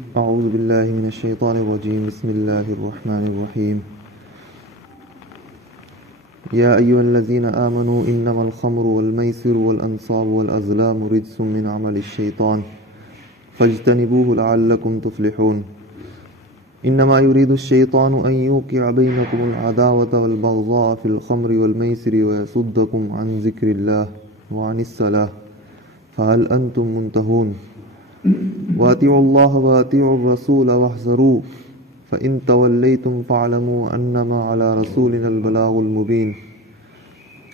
اعوذ باللہ من الشیطان الرجیم بسم اللہ الرحمن الرحیم یا ایھا الذین آمنوا انما الخمر والمیسر والانصاب والازلام رجس من عمل الشیطان فاجتنبوه لعلکم تفلحون انما يريد الشیطان ان یوقع بینکم العداوة والبغضاء فی الخمر والمیسر ویصدکم عن ذکر اللہ وعن الصلاة فهل انتم منتہون وَأَطِيعُوا اللَّهَ وَأَطِيعُوا الرَّسُولَ وَاحْذَرُوا فَإِن تَوَلَّيْتُمْ فَاعْلَمُوا أَنَّمَا عَلَى رَسُولِنَا الْبَلَاغُ الْمُبِينُ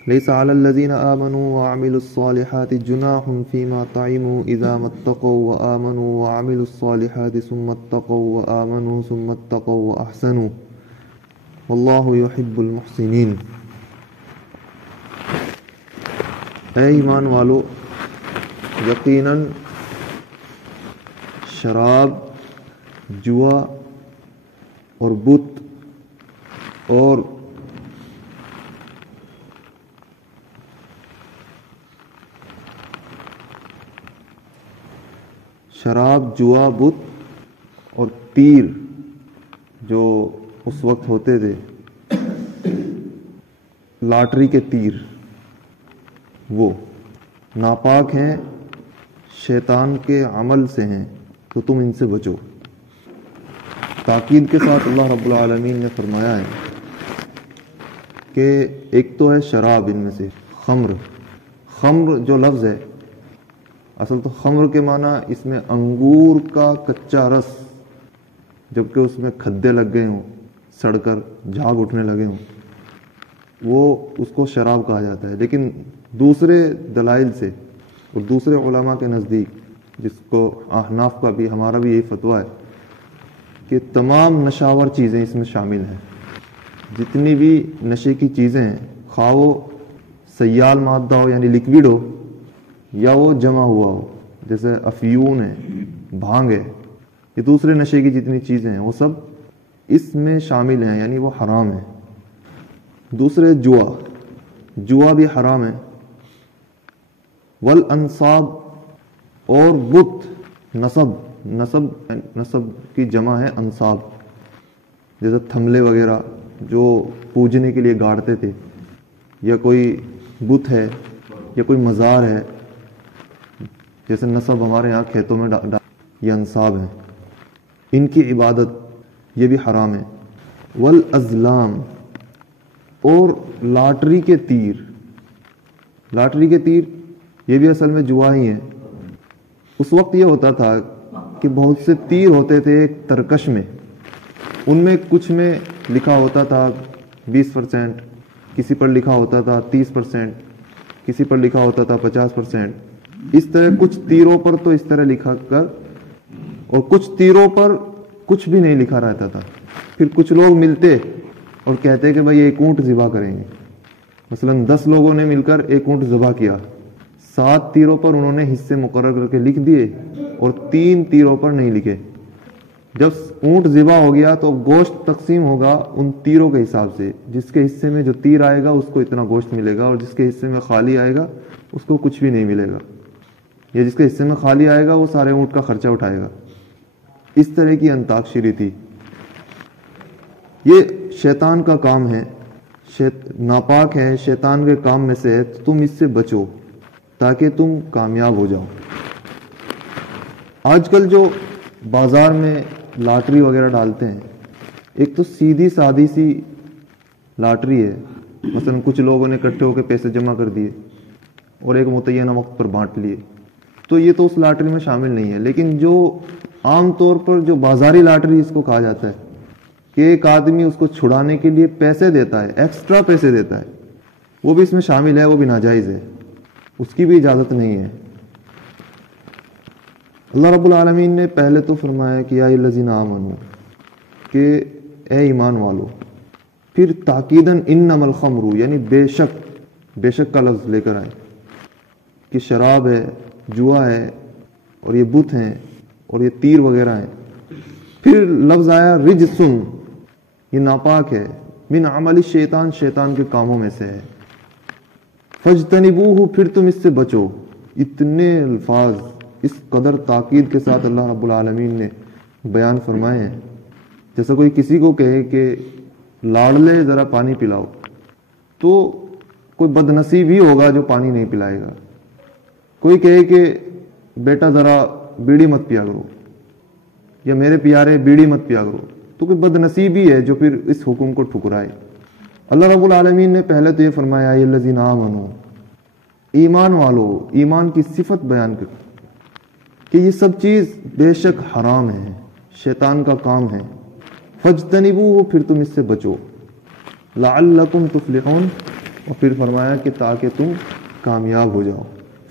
لَيْسَ عَلَى الَّذِينَ آمَنُوا وَعَمِلُوا الصَّالِحَاتِ جُنَاحٌ فِيمَا طَعِمُوا إِذَا مَا اتَّقَوْا وَآمَنُوا وَعَمِلُوا الصَّالِحَاتِ ثُمَّ اتَّقَوْا وَآمَنُوا ثُمَّ اتَّقَوْا وَأَحْسَنُوا وَاللَّهُ يُحِبُّ الْمُحْسِنِينَ۔ اے ایمان والو، یقیناً شراب، جوا اور بت اور تیر جو اس وقت ہوتے تھے، لاٹری کے تیر، وہ ناپاک ہیں، شیطان کے عمل سے ہیں، تو تم ان سے بچو۔ تاکید کے ساتھ اللہ رب العالمین نے فرمایا ہے کہ ایک تو ہے شراب، ان میں سے خمر۔ خمر جو لفظ ہے، اصل تو خمر کے معنی اس میں انگور کا کچا رس، جبکہ اس میں کھدے لگ گئے ہوں، سڑ کر جھاگ اٹھنے لگے ہوں، وہ اس کو شراب کہا جاتا ہے۔ لیکن دوسرے دلائل سے اور دوسرے علماء کے نزدیک، جس کو احناف کا بھی، ہمارا بھی یہی فتویٰ ہے کہ تمام نشاور چیزیں اس میں شامل ہیں۔ جتنی بھی نشے کی چیزیں ہیں، خواہ وہ سیال مادہ ہو یعنی لیکوڈ ہو، یا وہ جمع ہوا ہو، جیسے افیون ہے، بھانگ ہے، یہ دوسرے نشے کی جتنی چیزیں ہیں وہ سب اس میں شامل ہیں، یعنی وہ حرام ہے۔ دوسرے جوا بھی حرام ہے۔ والانصاب، اور بت، نسب کی جمع ہے انصاب، جیسے تھملے وغیرہ جو پوجنے کے لیے گاڑتے تھے، یا کوئی بت ہے یا کوئی مزار ہے، جیسے نسب ہمارے ہاں کھیتوں میں یہ انصاب ہیں، ان کی عبادت یہ بھی حرام ہے۔ والازلام، اور لاٹری کے تیر یہ بھی اصل میں جوا ہی ہے۔ اس وقت یہ ہوتا تھا کہ بہت سے تیر ہوتے تھے ایک ترکش میں، ان میں کچھ میں لکھا ہوتا تھا 20%، کسی پر لکھا ہوتا تھا 30%، کسی پر لکھا ہوتا تھا 50%، اس طرح کچھ تیروں پر تو اس طرح لکھا کر، اور کچھ تیروں پر کچھ بھی نہیں لکھا رہتا تھا۔ پھر کچھ لوگ ملتے اور کہتے کہ بھائی ایک اونٹ ذبح کریں گے، مثلا 10 لوگوں نے مل کر ایک اونٹ ذبح کیا، 7 تیروں پر انہوں نے حصے مقرر کر کے لکھ دیے اور 3 تیروں پر نہیں لکھے۔ جب اونٹ ذبح ہو گیا تو گوشت تقسیم ہوگا ان تیروں کے حساب سے، جس کے حصے میں جو تیر آئے گا اس کو اتنا گوشت ملے گا، اور جس کے حصے میں خالی آئے گا اس کو کچھ بھی نہیں ملے گا، یا جس کے حصے میں خالی آئے گا وہ سارے اونٹ کا خرچہ اٹھائے گا۔ اس طرح کی انتاکشری تھی۔ یہ شیطان کا کام ہے، ناپاک ہے، شیطان کے کام میں سے ہے، تو تم اس سے بچو تاکہ تم کامیاب ہو جاؤ۔ آج کل جو بازار میں لاٹری وغیرہ ڈالتے ہیں، ایک تو سیدھی سادی سی لاٹری ہے، مثلا کچھ لوگوں نے اکٹھے ہو کے پیسے جمع کر دیے اور ایک متعینہ وقت پر بانٹ لیے، تو یہ تو اس لاٹری میں شامل نہیں ہے۔ لیکن جو عام طور پر جو بازاری لاٹری اس کو کہا جاتا ہے، کہ ایک آدمی اس کو چھڑانے کے لیے پیسے دیتا ہے، ایکسٹرا پیسے دیتا ہے، وہ بھی اس میں شامل ہے، وہ بھی ناجائز ہے، اس کی بھی اجازت نہیں ہے۔ اللہ رب العالمین نے پہلے تو فرمایا کہ یا الذین آمنوا، کہ اے ایمان والو، پھر تاکیداً انما الخمر، یعنی بے شک کا لفظ لے کر آئے کہ شراب ہے، جوا ہے، اور یہ بت ہیں، اور یہ تیر وغیرہ ہیں۔ پھر لفظ آیا رجسن، یہ ناپاک ہے، من عمل الشیطان، شیطان کے کاموں میں سے ہے۔ فاجتنبوہ، پھر تم اس سے بچو۔ اتنے الفاظ اس قدر تاکید کے ساتھ اللہ رب العالمین نے بیان فرمائے ہیں. جیسا کوئی کسی کو کہے کہ لاڈلے ذرا پانی پلاؤ, تو کوئی بد نصیب ہی ہوگا جو پانی نہیں پلائے گا. کوئی کہے کہ بیٹا ذرا بیڑی مت پیا کرو, یا میرے پیارے بیڑی مت پیا کرو, تو کوئی بد نصیب ہی ہے جو پھر اس حکم کو ٹھکرائے. اللہ رب العالمین نے پہلے تو یہ فرمایا اے الذین آمنوا, ایمان والو, ایمان کی صفت بیان کر کہ یہ سب چیز بے شک حرام ہے, شیطان کا کام ہے. فاجتنبوہ, پھر تم اس سے بچو. لعلکم تفلحون, اور پھر فرمایا کہ تاکہ تم کامیاب ہو جاؤ,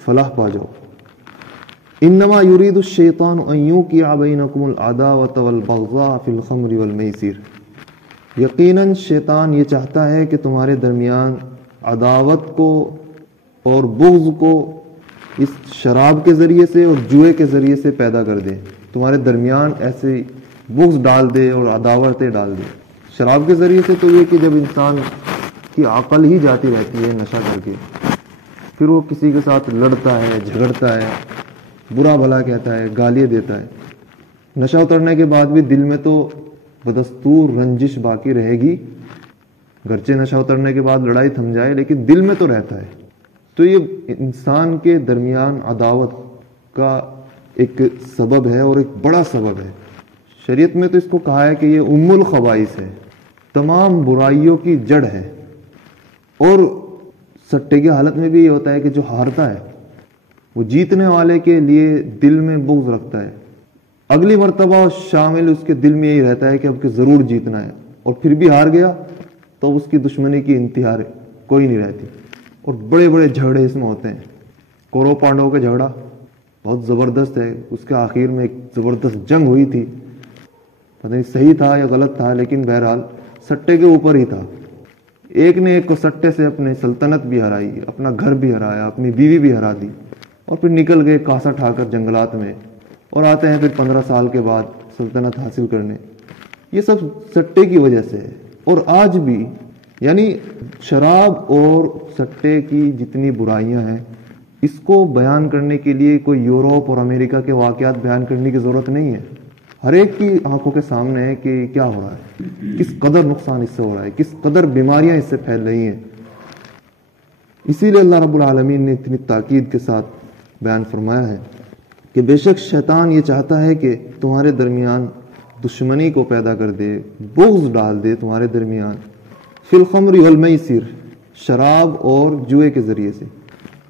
فلاح پا جاؤ. انما یرید الشیطان ان یوقع بینکم العداوۃ والبغضاء فی الخمر والمیسر, یقیناً شیطان یہ چاہتا ہے کہ تمہارے درمیان عداوت کو اور بغض کو اس شراب کے ذریعے سے اور جوئے کے ذریعے سے پیدا کر دے. تمہارے درمیان ایسے بغض ڈال دے اور عداوتیں ڈال دے. شراب کے ذریعے سے تو یہ کہ جب انسان کی عقل ہی جاتی رہتی ہے نشہ کر کے, پھر وہ کسی کے ساتھ لڑتا ہے, جھگڑتا ہے, برا بھلا کہتا ہے, گالیاں دیتا ہے. نشہ اترنے کے بعد بھی دل میں تو بدستور رنجش باقی رہے گی, گرچہ نشہ اترنے کے بعد لڑائی تھم جائے لیکن دل میں تو رہتا ہے. تو یہ انسان کے درمیان عداوت کا ایک سبب ہے اور ایک بڑا سبب ہے. شریعت میں تو اس کو کہا ہے کہ یہ ام الخبائث ہے, تمام برائیوں کی جڑ ہے. اور سٹے کی حالت میں بھی یہ ہوتا ہے کہ جو ہارتا ہے وہ جیتنے والے کے لیے دل میں بغض رکھتا ہے. اگلی مرتبہ شامل اس کے دل میں یہی رہتا ہے کہ اب کہ ضرور جیتنا ہے, اور پھر بھی ہار گیا تو اس کی دشمنی کی انتہا کوئی نہیں رہتی. اور بڑے بڑے جھگڑے اس میں ہوتے ہیں. کورو پانڈو کا جھگڑا بہت زبردست ہے, اس کے آخر میں ایک زبردست جنگ ہوئی تھی, پتہ نہیں صحیح تھا یا غلط تھا, لیکن بہرحال سٹے کے اوپر ہی تھا. ایک نے ایک کو سٹے سے اپنے سلطنت بھی ہرائی, اپنا گھر بھی ہرایا, اپنی بیوی بھی ہرا دی, اور پھر نکل گئے کاسا ٹھا کر جنگلات میں, اور آتے ہیں پھر 15 سال کے بعد سلطنت حاصل کرنے. یہ سب سٹے کی وجہ سے ہے. اور آج بھی یعنی شراب اور سٹے کی جتنی برائیاں ہیں اس کو بیان کرنے کے لیے کوئی یورپ اور امریکہ کے واقعات بیان کرنے کی ضرورت نہیں ہے. ہر ایک کی آنکھوں کے سامنے ہے کہ کیا ہو رہا ہے, کس قدر نقصان اس سے ہو رہا ہے, کس قدر بیماریاں اس سے پھیل رہی ہیں. اسی لیے اللہ رب العالمین نے اتنی تاکید کے ساتھ بیان فرمایا ہے کہ بے شک شیطان یہ چاہتا ہے کہ تمہارے درمیان دشمنی کو پیدا کر دے, بغض ڈال دے تمہارے درمیان. فی الخمر والمیسر, شراب اور جوئے کے ذریعے سے.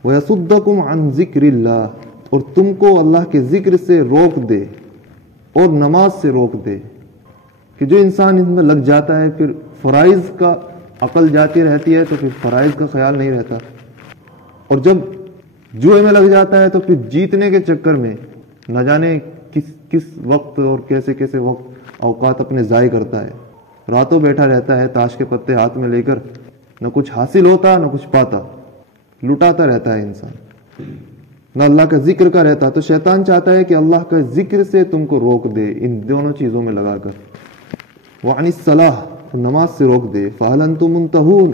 وَيَصُدَّكُمْ عَنْ ذِكْرِ اللَّهِ, اور تم کو اللہ کے ذکر سے روک دے اور نماز سے روک دے. کہ جو انسان ان میں لگ جاتا ہے پھر فرائض کا عقل جاتی رہتی ہے تو پھر فرائض کا خیال نہیں رہتا, اور جب جوئے میں لگ جاتا ہے تو پھر جیتنے کے چکر میں نہ جانے کس وقت اور کیسے کیسے وقت اوقات اپنے ضائع کرتا ہے. راتوں بیٹھا رہتا ہے تاش کے پتے ہاتھ میں لے کر, نہ کچھ حاصل ہوتا نہ کچھ پاتا, لٹاتا رہتا ہے انسان, نہ اللہ کا ذکر کا رہتا. تو شیطان چاہتا ہے کہ اللہ کا ذکر سے تم کو روک دے ان دونوں چیزوں میں لگا کر. وعن الصلاح, نماز سے روک دے. فہل انتم منتہون,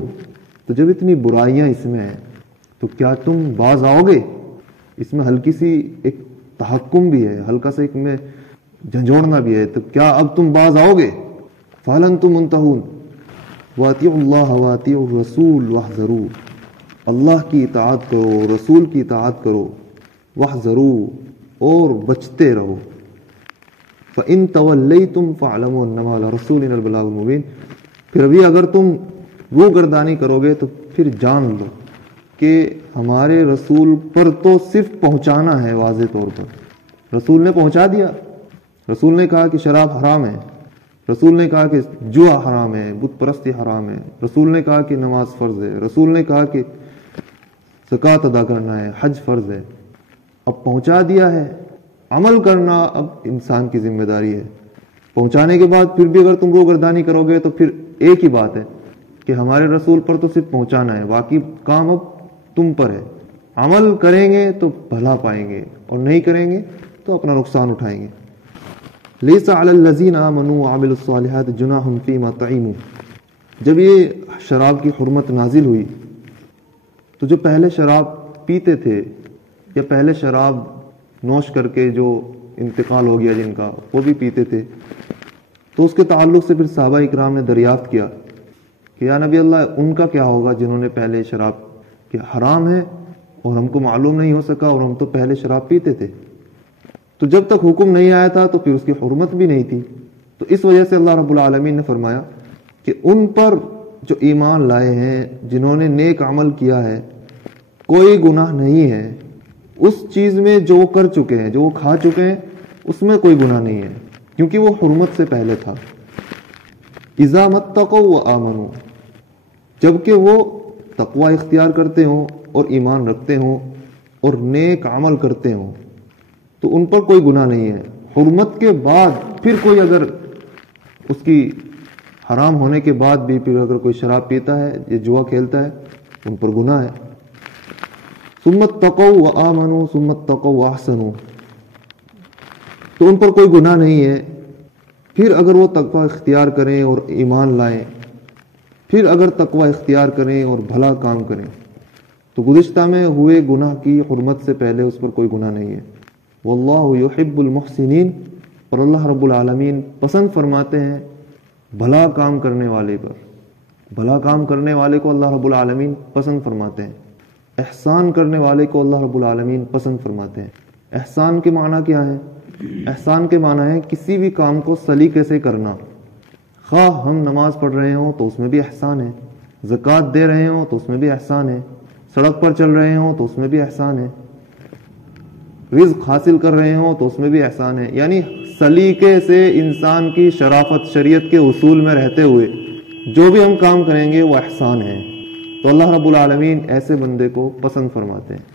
تو جب اتنی برائیاں اس میں ہیں تو کیا تم باز آؤ گے. اس میں ہلکی سی ایک تحکم بھی ہے, ہلکا سا ایک میں جھنجھوڑنا بھی ہے, تو کیا اب تم باز آؤ گے. فہل انتم منتہون واطیعوا اللہ واطیعوا الرسول واحذروا, اللہ کی اطاعت کرو, رسول کی اطاعت کرو. واحذروا, اور بچتے رہو. فَإِن تَوَلَّيْتُمْ فَاعْلَمُوا أَنَّمَا عَلَى رَسُولِنَا الْبَلَاغُ الْمُبِينُ, پھر ابھی اگر تم روگردانی کرو گے تو پھر جان لو کہ ہمارے رسول پر تو صرف پہنچانا ہے واضح طور پر. رسول نے پہنچا دیا. رسول نے کہا کہ شراب حرام ہے, رسول نے کہا کہ جوا حرام ہے, بت پرستی حرام ہے, رسول نے کہا کہ نماز فرض ہے, رسول نے کہا کہ زکوٰۃ ادا کرنا ہے, حج فرض ہے. اب پہنچا دیا ہے, عمل کرنا اب انسان کی ذمہ داری ہے. پہنچانے کے بعد پھر بھی اگر تم روگردانی کرو گے تو پھر ایک ہی بات ہے کہ ہمارے رسول پر تو صرف پہنچانا ہے, باقی کام اب تم پر ہے. عمل کریں گے تو بھلا پائیں گے, اور نہیں کریں گے تو اپنا نقصان اٹھائیں گے. لیس علی الذین آمنوا وعملوا الصالحات جناح فیما طعموا, جب یہ شراب کی حرمت نازل ہوئی تو جو پہلے شراب پیتے تھے یا پہلے شراب نوش کر کے جو انتقال ہو گیا جن کا، وہ بھی پیتے تھے. تو اس کے تعلق سے پھر صحابہ اکرام نے دریافت کیا کہ یا نبی اللہ ان کا کیا ہوگا جنہوں نے پہلے شراب کہ حرام ہے اور ہم کو معلوم نہیں ہو سکا اور ہم تو پہلے شراب پیتے تھے. تو جب تک حکم نہیں آیا تھا تو پھر اس کی حرمت بھی نہیں تھی. تو اس وجہ سے اللہ رب العالمین نے فرمایا کہ ان پر جو ایمان لائے ہیں، جنہوں نے نیک عمل کیا ہے، کوئی گناہ نہیں ہے اس چیز میں جو وہ کر چکے ہیں، جو وہ کھا چکے ہیں، اس میں کوئی گناہ نہیں ہے کیونکہ وہ حرمت سے پہلے تھا. اذا متقوا وآمنوا، جبکہ وہ تقوی اختیار کرتے ہوں اور ایمان رکھتے ہوں اور نیک عمل کرتے ہوں تو ان پر کوئی گناہ نہیں ہے. حرمت کے بعد پھر کوئی اگر اس کی حرام ہونے کے بعد بھی پھر اگر کوئی شراب پیتا ہے یا جوا کھیلتا ہے ان پر گناہ ہے. ثم اتقوا وآمنوا ثم اتقوا واحسنوا، تو ان پر کوئی گناہ نہیں ہے. پھر اگر وہ تقوی اختیار کریں اور ایمان لائیں، پھر اگر تقوی اختیار کریں اور بھلا کام کریں تو گزشتہ میں ہوئے گناہ کی حرمت سے پہلے اس پر کوئی گناہ نہیں ہے. واللہ یحب المحسنین، اور اللہ رب العالمین پسند فرماتے ہیں بھلا کام کرنے والے پر. بھلا کام کرنے والے کو اللہ رب العالمین پسند فرماتے ہیں، احسان کرنے والے کو اللہ رب العالمین پسند فرماتے ہیں. احسان کے معنی کیا ہے؟ احسان کے معنی ہے کسی بھی کام کو سلیقے سے کرنا. خواہ ہم نماز پڑھ رہے ہوں تو اس میں بھی احسان ہے، زکوٰۃ دے رہے ہوں تو اس میں بھی احسان ہے، سڑک پر چل رہے ہوں تو اس میں بھی احسان ہے، رزق حاصل کر رہے ہوں تو اس میں بھی احسان ہے. یعنی سلیقے سے انسان کی شرافت، شریعت کے اصول میں رہتے ہوئے جو بھی ہم کام کریں گے وہ احسان ہے. تو اللہ رب العالمین ایسے بندے کو پسند فرماتے ہیں.